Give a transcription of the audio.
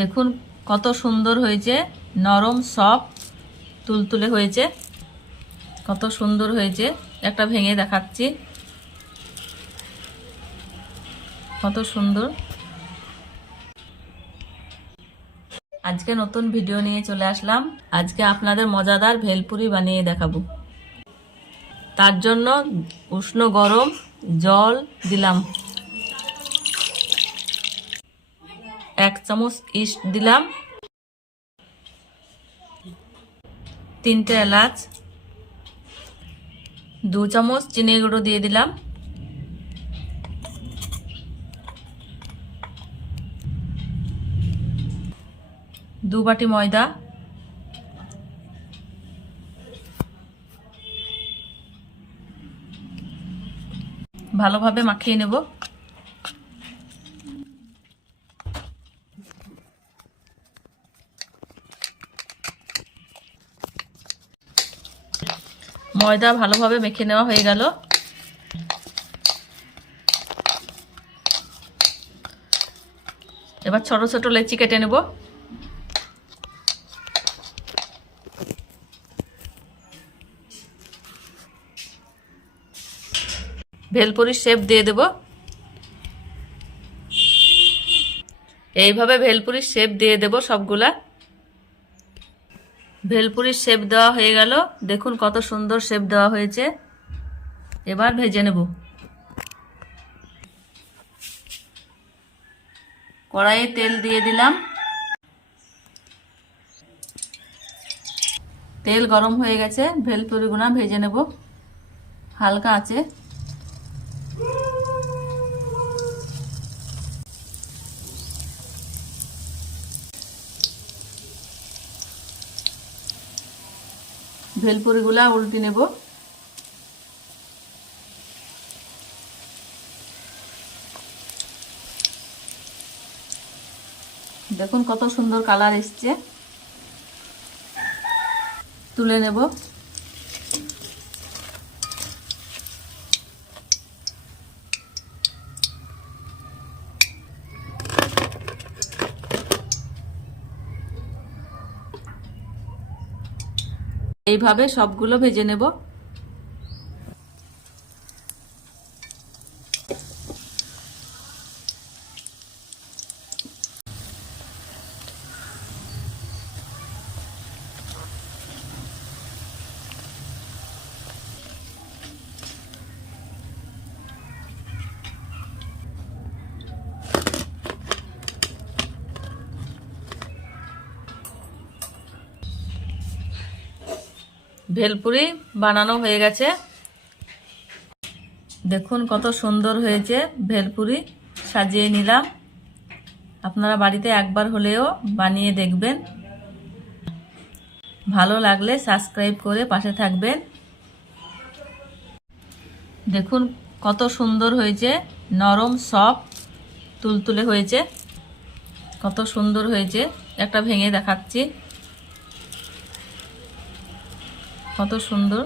দেখুন কত সুন্দর হয়েছে, নরম সফট তুলতুলে হয়েছে, কত সুন্দর হয়েছে। একটা ভেঙে দেখাচ্ছি, কত সুন্দর। আজকে নতুন ভিডিও নিয়ে চলে আসলাম। আজকে আপনাদের মজাদার ভেলপুরি বানিয়ে দেখাবো। তার জন্য উষ্ণ গরম জল দিলাম, 1 চামচ ইস্ট দিলাম, 3টে এলাচ, 2 চামচ চিনি গুঁড়ো দিয়ে দিলাম, 2 বাটি ময়দা, ভালোভাবে মাখিয়ে নেব। ময়দা ভালোভাবে মেখে নেওয়া হয়ে গেল। এবার ছোট ছোট লেচি কেটে নেব। ভেলপুরির শেপ দিয়ে দেব। এইভাবে ভেলপুরির শেপ দিয়ে দেব সবগুলা। ভেলপুরির শেপ দেওয়া হয়ে গেল। দেখুন কত সুন্দর শেপ দেওয়া হয়েছে। এবার ভেজে নেব। কড়াইয়ে তেল দিয়ে দিলাম। তেল গরম হয়ে গেছে, ভেলপুরিগুলো ভেজে নেব হালকা আঁচে। ভেলপুরিগুলা উল্টে নেব। দেখুন কত সুন্দর কালার এসছে। তুলে নেব। এইভাবে সবগুলো ভেজে নেব। ভেলপুরি বানানো হয়ে গেছে। দেখুন কত সুন্দর হয়েছে ভেলপুরি। সাজিয়ে নিলাম। আপনারা বাড়িতে একবার হলেও বানিয়ে দেখবেন। ভালো লাগলে সাবস্ক্রাইব করে পাশে থাকবেন। দেখুন কত সুন্দর হয়েছে, নরম সফট তুলতুলে হয়েছে, কত সুন্দর হয়েছে। একটা ভেঙে দেখাচ্ছি, কত সুন্দর।